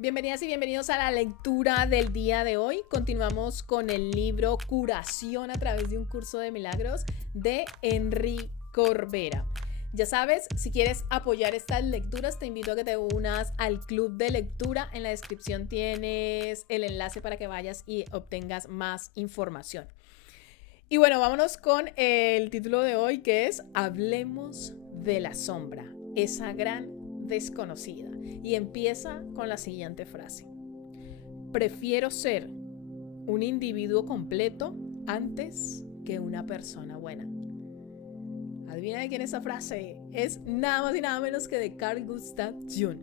Bienvenidas y bienvenidos a la lectura del día de hoy. Continuamos con el libro Curación a través de un curso de milagros de Henry Corbera. Ya sabes, si quieres apoyar estas lecturas, te invito a que te unas al club de lectura. En la descripción tienes el enlace para que vayas y obtengas más información. Y bueno, vámonos con el título de hoy, que es Hablemos de la sombra, esa gran desconocida. Y empieza con la siguiente frase: prefiero ser un individuo completo antes que una persona buena. Adivina de quién es esa frase. Es nada más y nada menos que de Carl Gustav Jung.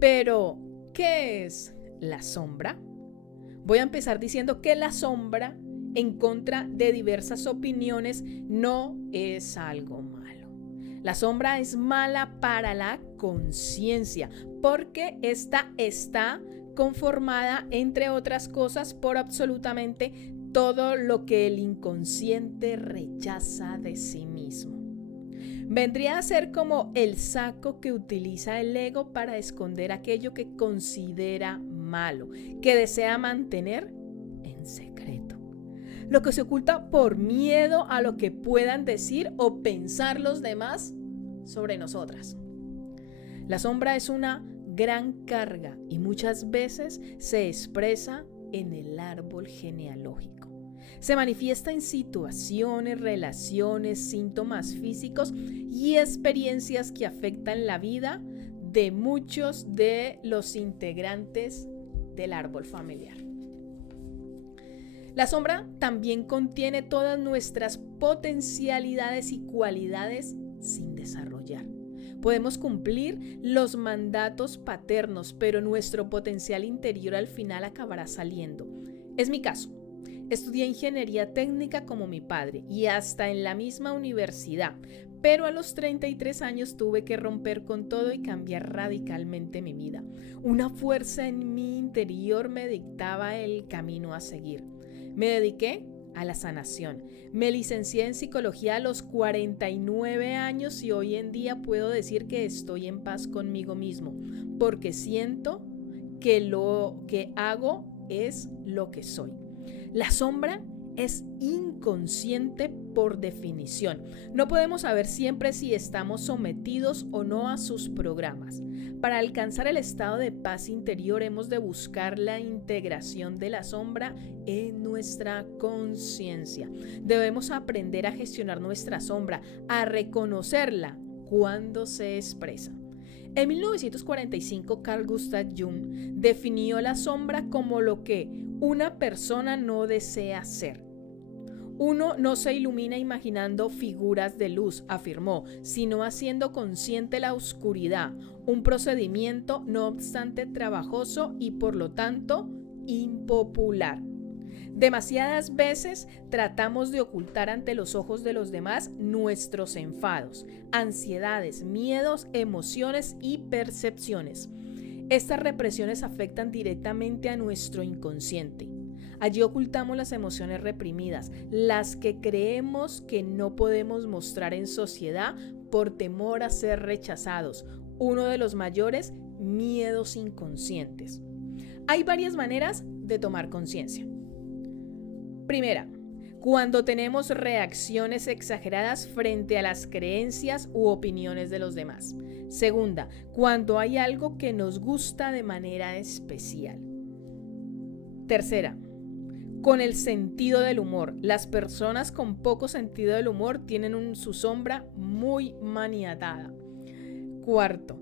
Pero, ¿qué es la sombra? Voy a empezar diciendo que la sombra, en contra de diversas opiniones, no es algo malo. La sombra es mala para la conciencia porque esta está conformada, entre otras cosas, por absolutamente todo lo que el inconsciente rechaza de sí mismo. Vendría a ser como el saco que utiliza el ego para esconder aquello que considera malo, que desea mantener en secreto. Lo que se oculta por miedo a lo que puedan decir o pensar los demás sobre nosotras. La sombra es una gran carga y muchas veces se expresa en el árbol genealógico. Se manifiesta en situaciones, relaciones, síntomas físicos y experiencias que afectan la vida de muchos de los integrantes del árbol familiar. La sombra también contiene todas nuestras potencialidades y cualidades sin desarrollar. Podemos cumplir los mandatos paternos, pero nuestro potencial interior al final acabará saliendo. Es mi caso. Estudié ingeniería técnica como mi padre y hasta en la misma universidad, pero a los 33 años tuve que romper con todo y cambiar radicalmente mi vida. Una fuerza en mi interior me dictaba el camino a seguir. Me dediqué a la sanación. Me licencié en psicología a los 49 años y hoy en día puedo decir que estoy en paz conmigo mismo, porque siento que lo que hago es lo que soy. La sombra es inconsciente por definición. No podemos saber siempre si estamos sometidos o no a sus programas. Para alcanzar el estado de paz interior hemos de buscar la integración de la sombra en nuestra conciencia. Debemos aprender a gestionar nuestra sombra, a reconocerla cuando se expresa. En 1945, Carl Gustav Jung definió la sombra como lo que una persona no desea ser. Uno no se ilumina imaginando figuras de luz, afirmó, sino haciendo consciente la oscuridad, un procedimiento no obstante trabajoso y por lo tanto impopular. Demasiadas veces tratamos de ocultar ante los ojos de los demás nuestros enfados, ansiedades, miedos, emociones y percepciones. Estas represiones afectan directamente a nuestro inconsciente. Allí ocultamos las emociones reprimidas, las que creemos que no podemos mostrar en sociedad por temor a ser rechazados, uno de los mayores miedos inconscientes. Hay varias maneras de tomar conciencia. Primera, cuando tenemos reacciones exageradas frente a las creencias u opiniones de los demás. Segunda, cuando hay algo que nos gusta de manera especial. Tercera, con el sentido del humor. Las personas con poco sentido del humor tienen su sombra muy maniatada. Cuarto,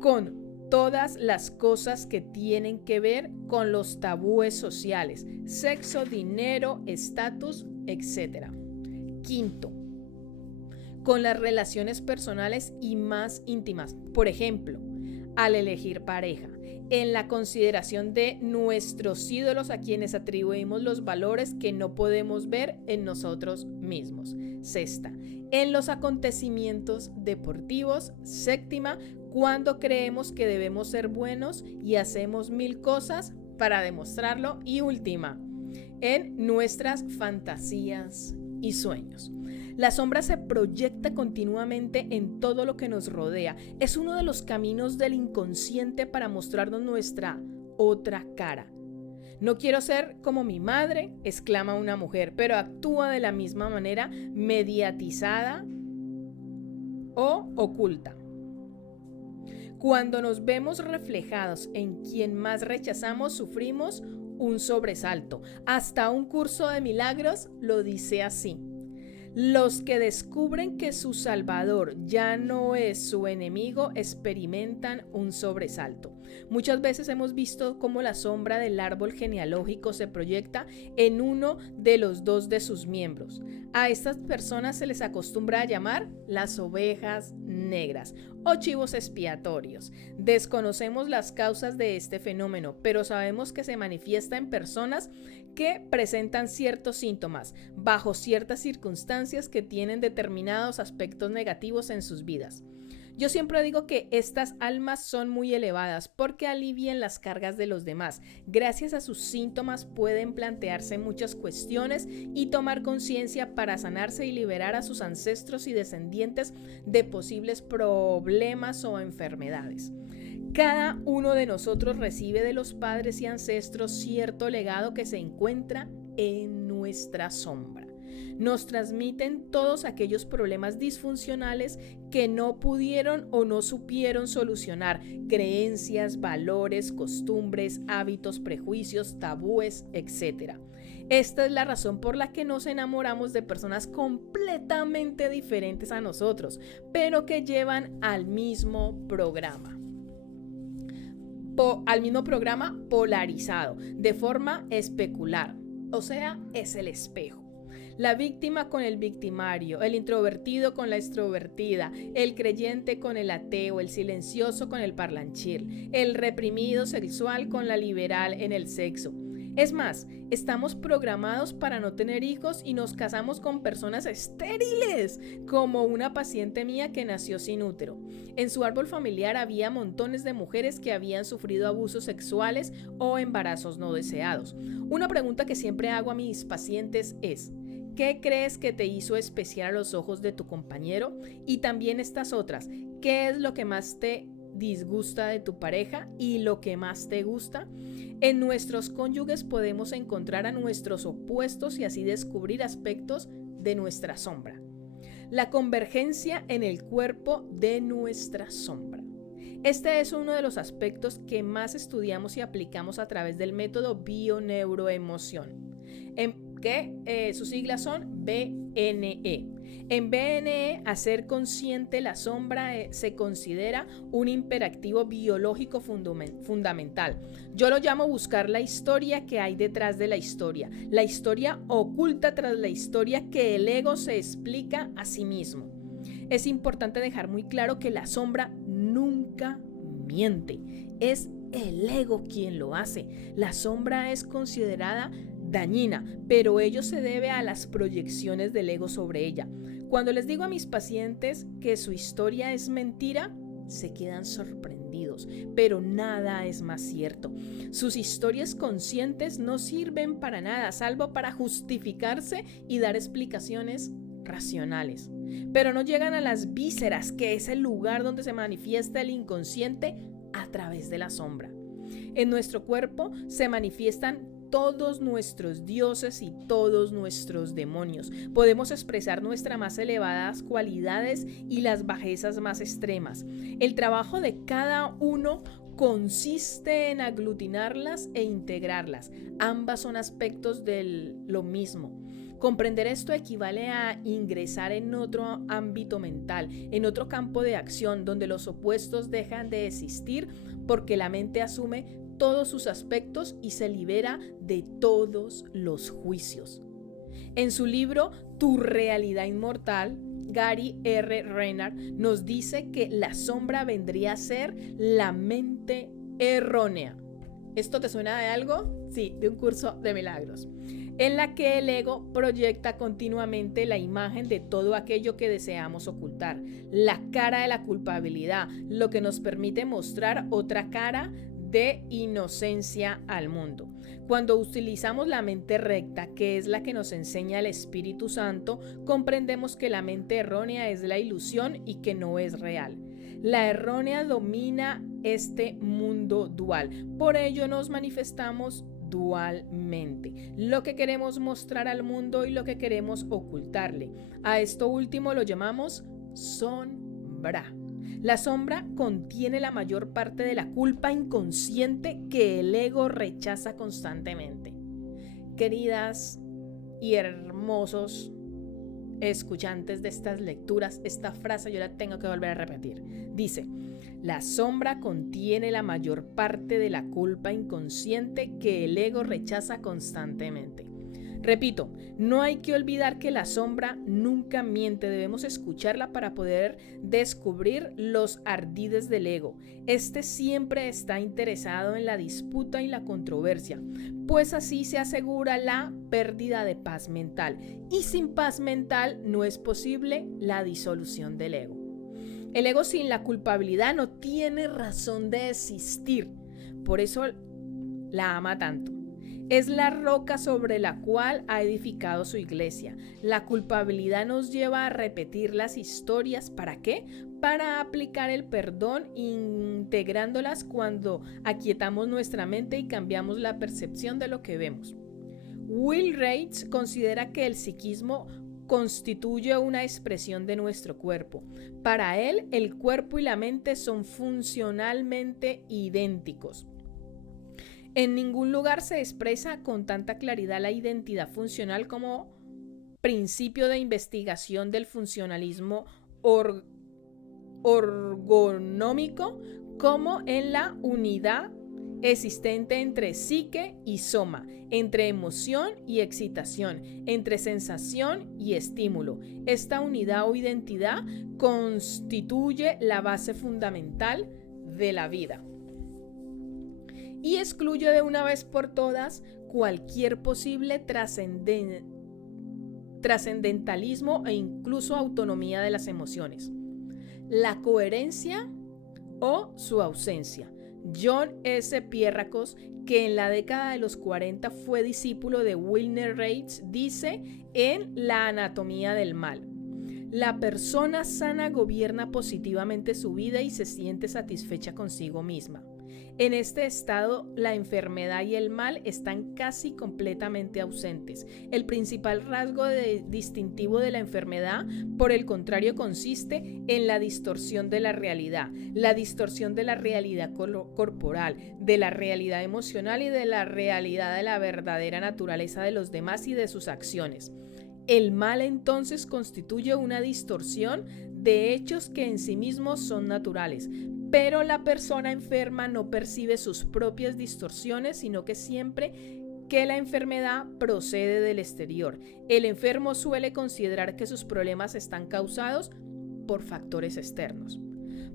con todas las cosas que tienen que ver con los tabúes sociales, sexo, dinero, estatus, etc. Quinto, con las relaciones personales y más íntimas. Por ejemplo, al elegir pareja, en la consideración de nuestros ídolos a quienes atribuimos los valores que no podemos ver en nosotros mismos. Sexta, en los acontecimientos deportivos. Séptima, cuando creemos que debemos ser buenos y hacemos 1000 cosas para demostrarlo. Y última, en nuestras fantasías y sueños. La sombra se proyecta continuamente en todo lo que nos rodea. Es uno de los caminos del inconsciente para mostrarnos nuestra otra cara. No quiero ser como mi madre, exclama una mujer, pero actúa de la misma manera mediatizada o oculta. Cuando nos vemos reflejados en quien más rechazamos, sufrimos un sobresalto. Hasta un curso de milagros lo dice así. Los que descubren que su Salvador ya no es su enemigo experimentan un sobresalto. Muchas veces hemos visto cómo la sombra del árbol genealógico se proyecta en uno de los dos de sus miembros. A estas personas se les acostumbra a llamar las ovejas negras o chivos expiatorios. Desconocemos las causas de este fenómeno, pero sabemos que se manifiesta en personas que presentan ciertos síntomas bajo ciertas circunstancias que tienen determinados aspectos negativos en sus vidas. Yo siempre digo que estas almas son muy elevadas porque alivian las cargas de los demás. Gracias a sus síntomas pueden plantearse muchas cuestiones y tomar conciencia para sanarse y liberar a sus ancestros y descendientes de posibles problemas o enfermedades. Cada uno de nosotros recibe de los padres y ancestros cierto legado que se encuentra en nuestra sombra. Nos transmiten todos aquellos problemas disfuncionales que no pudieron o no supieron solucionar, creencias, valores, costumbres, hábitos, prejuicios, tabúes, etc. Esta es la razón por la que nos enamoramos de personas completamente diferentes a nosotros, pero que llevan al mismo programa polarizado, de forma especular, o sea, es el espejo. La víctima con el victimario, el introvertido con la extrovertida, el creyente con el ateo, el silencioso con el parlanchín, el reprimido sexual con la liberal en el sexo. Es más, estamos programados para no tener hijos y nos casamos con personas estériles, como una paciente mía que nació sin útero. En su árbol familiar había montones de mujeres que habían sufrido abusos sexuales o embarazos no deseados. Una pregunta que siempre hago a mis pacientes es: ¿qué crees que te hizo especial a los ojos de tu compañero? Y también estas otras, ¿qué es lo que más te disgusta de tu pareja y lo que más te gusta? En nuestros cónyuges podemos encontrar a nuestros opuestos y así descubrir aspectos de nuestra sombra. La convergencia en el cuerpo de nuestra sombra. Este es uno de los aspectos que más estudiamos y aplicamos a través del método Bio-Neuro-Emoción, que sus siglas son BNE. En BNE, hacer consciente la sombra se considera un imperativo biológico fundamental. Yo lo llamo buscar la historia que hay detrás de la historia oculta tras la historia que el ego se explica a sí mismo. Es importante dejar muy claro que la sombra nunca miente, es el ego quien lo hace. La sombra es considerada dañina, pero ello se debe a las proyecciones del ego sobre ella. Cuando les digo a mis pacientes que su historia es mentira, se quedan sorprendidos, pero nada es más cierto. Sus historias conscientes no sirven para nada, salvo para justificarse y dar explicaciones racionales. Pero no llegan a las vísceras, que es el lugar donde se manifiesta el inconsciente a través de la sombra. En nuestro cuerpo se manifiestan todos nuestros dioses y todos nuestros demonios. Podemos expresar nuestras más elevadas cualidades y las bajezas más extremas. El trabajo de cada uno consiste en aglutinarlas e integrarlas. Ambas son aspectos de lo mismo. Comprender esto equivale a ingresar en otro ámbito mental, en otro campo de acción donde los opuestos dejan de existir porque la mente asume todos sus aspectos y se libera de todos los juicios. En su libro Tu realidad inmortal, Gary R. Renard nos dice que la sombra vendría a ser la mente errónea. ¿Esto te suena de algo? Sí, de un curso de milagros, en la que el ego proyecta continuamente la imagen de todo aquello que deseamos ocultar, la cara de la culpabilidad, lo que nos permite mostrar otra cara de inocencia al mundo. Cuando utilizamos la mente recta, que es la que nos enseña el Espíritu Santo, comprendemos que la mente errónea es la ilusión y que no es real. La errónea domina este mundo dual. Por ello nos manifestamos dualmente. Lo que queremos mostrar al mundo y lo que queremos ocultarle. A esto último lo llamamos sombra. La sombra contiene la mayor parte de la culpa inconsciente que el ego rechaza constantemente. Queridas y hermosos escuchantes de estas lecturas, esta frase yo la tengo que volver a repetir. Dice: la sombra contiene la mayor parte de la culpa inconsciente que el ego rechaza constantemente. Repito, no hay que olvidar que la sombra nunca miente, debemos escucharla para poder descubrir los ardides del ego. Este siempre está interesado en la disputa y la controversia, pues así se asegura la pérdida de paz mental, y sin paz mental no es posible la disolución del ego. El ego sin la culpabilidad no tiene razón de existir, por eso la ama tanto. Es la roca sobre la cual ha edificado su iglesia. La culpabilidad nos lleva a repetir las historias. ¿Para qué? Para aplicar el perdón, integrándolas cuando aquietamos nuestra mente y cambiamos la percepción de lo que vemos. Will Reitz considera que el psiquismo constituye una expresión de nuestro cuerpo. Para él, el cuerpo y la mente son funcionalmente idénticos. En ningún lugar se expresa con tanta claridad la identidad funcional como principio de investigación del funcionalismo orgonómico como en la unidad existente entre psique y soma, entre emoción y excitación, entre sensación y estímulo. Esta unidad o identidad constituye la base fundamental de la vida y excluye de una vez por todas cualquier posible trascendentalismo e incluso autonomía de las emociones. La coherencia o su ausencia. John S. Pierrakos, que en la década de los 40 fue discípulo de Wilner Reitz, dice en La anatomía del mal: la persona sana gobierna positivamente su vida y se siente satisfecha consigo misma. En este estado, la enfermedad y el mal están casi completamente ausentes. El principal rasgo distintivo de la enfermedad, por el contrario, consiste en la distorsión de la realidad corporal, de la realidad emocional y de la realidad de la verdadera naturaleza de los demás y de sus acciones. El mal entonces constituye una distorsión de hechos que en sí mismos son naturales, pero la persona enferma no percibe sus propias distorsiones, sino que siempre que la enfermedad procede del exterior. El enfermo suele considerar que sus problemas están causados por factores externos.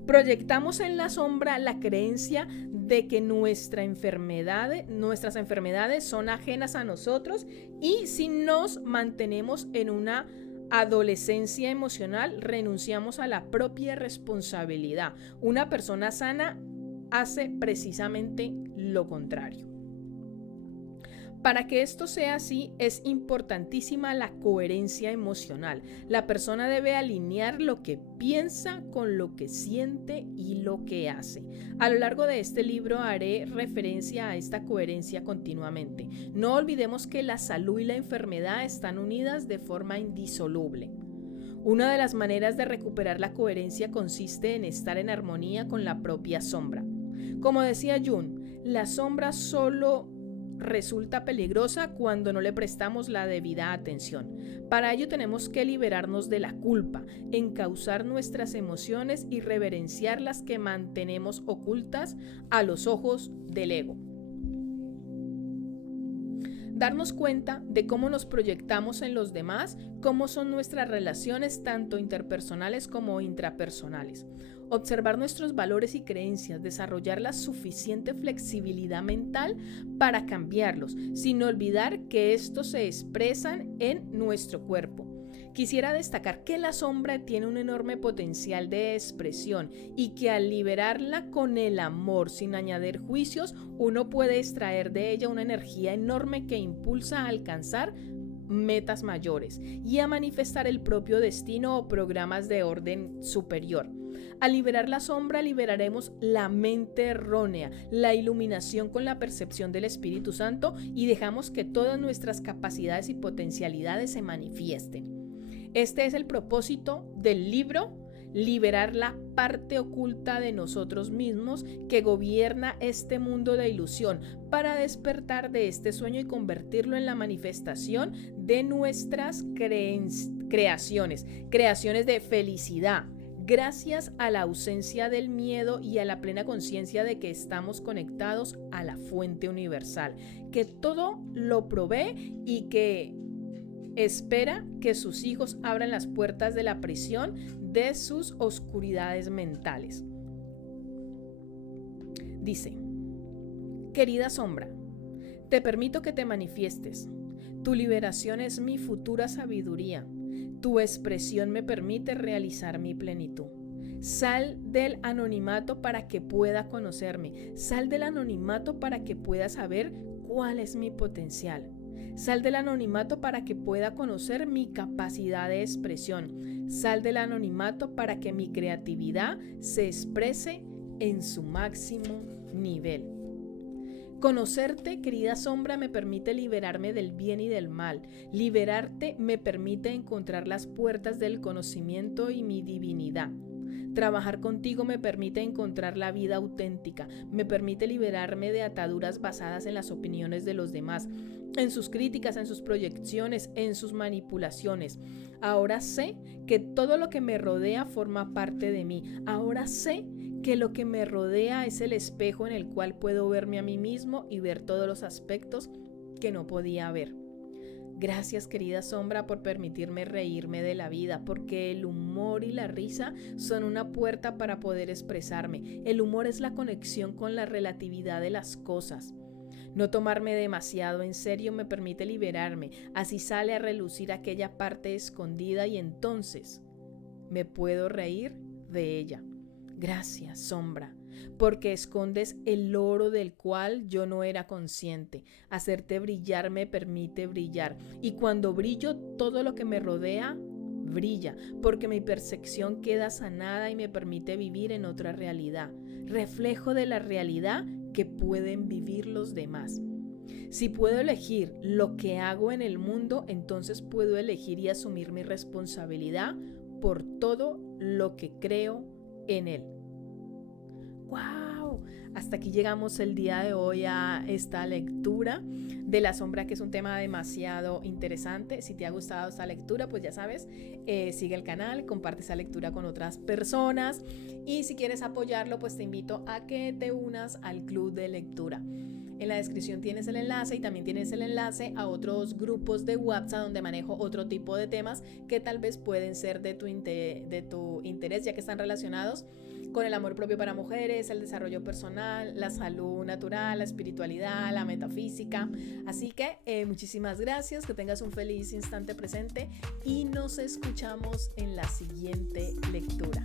Proyectamos en la sombra la creencia de que nuestras enfermedades son ajenas a nosotros, y si nos mantenemos en una adolescencia emocional, renunciamos a la propia responsabilidad. Una persona sana hace precisamente lo contrario. Para que esto sea así, es importantísima la coherencia emocional. La persona debe alinear lo que piensa con lo que siente y lo que hace. A lo largo de este libro haré referencia a esta coherencia continuamente. No olvidemos que la salud y la enfermedad están unidas de forma indisoluble. Una de las maneras de recuperar la coherencia consiste en estar en armonía con la propia sombra. Como decía Jung, la sombra solo resulta peligrosa cuando no le prestamos la debida atención. Para ello tenemos que liberarnos de la culpa, encauzar nuestras emociones y reverenciar las que mantenemos ocultas a los ojos del ego. Darnos cuenta de cómo nos proyectamos en los demás, cómo son nuestras relaciones tanto interpersonales como intrapersonales. Observar nuestros valores y creencias, desarrollar la suficiente flexibilidad mental para cambiarlos, sin olvidar que estos se expresan en nuestro cuerpo. Quisiera destacar que la sombra tiene un enorme potencial de expresión y que al liberarla con el amor, sin añadir juicios, uno puede extraer de ella una energía enorme que impulsa a alcanzar metas mayores y a manifestar el propio destino o programas de orden superior. Al liberar la sombra, liberaremos la mente errónea, la iluminación con la percepción del Espíritu Santo y dejamos que todas nuestras capacidades y potencialidades se manifiesten. Este es el propósito del libro, liberar la parte oculta de nosotros mismos que gobierna este mundo de ilusión para despertar de este sueño y convertirlo en la manifestación de nuestras creaciones de felicidad, gracias a la ausencia del miedo y a la plena conciencia de que estamos conectados a la fuente universal, que todo lo provee y que espera que sus hijos abran las puertas de la prisión de sus oscuridades mentales. Dice: querida sombra, te permito que te manifiestes. Tu liberación es mi futura sabiduría. Tu expresión me permite realizar mi plenitud. Sal del anonimato para que pueda conocerme. Sal del anonimato para que pueda saber cuál es mi potencial. Sal del anonimato para que pueda conocer mi capacidad de expresión. Sal del anonimato para que mi creatividad se exprese en su máximo nivel. Conocerte, querida sombra, me permite liberarme del bien y del mal. Liberarte me permite encontrar las puertas del conocimiento y mi divinidad. Trabajar contigo me permite encontrar la vida auténtica, me permite liberarme de ataduras basadas en las opiniones de los demás, en sus críticas, en sus proyecciones, en sus manipulaciones. Ahora sé que todo lo que me rodea forma parte de mí. Ahora sé que lo que me rodea es el espejo en el cual puedo verme a mí mismo y ver todos los aspectos que no podía ver. Gracias, querida sombra, por permitirme reírme de la vida, porque el humor y la risa son una puerta para poder expresarme. El humor es la conexión con la relatividad de las cosas. No tomarme demasiado en serio me permite liberarme. Así sale a relucir aquella parte escondida y entonces me puedo reír de ella. Gracias, sombra, porque escondes el oro del cual yo no era consciente. Hacerte brillar me permite brillar. Y cuando brillo, todo lo que me rodea brilla, porque mi percepción queda sanada y me permite vivir en otra realidad. Reflejo de la realidad que pueden vivir los demás. Si puedo elegir lo que hago en el mundo, entonces puedo elegir y asumir mi responsabilidad por todo lo que creo en él. ¡Wow! Hasta aquí llegamos el día de hoy a esta lectura de la sombra, que es un tema demasiado interesante. Si te ha gustado esta lectura, pues ya sabes, sigue el canal, comparte esa lectura con otras personas y si quieres apoyarlo, pues te invito a que te unas al club de lectura. En la descripción tienes el enlace y también tienes el enlace a otros grupos de WhatsApp donde manejo otro tipo de temas que tal vez pueden ser de tu interés, ya que están relacionados con el amor propio para mujeres, el desarrollo personal, la salud natural, la espiritualidad, la metafísica. Así que muchísimas gracias, que tengas un feliz instante presente y nos escuchamos en la siguiente lectura.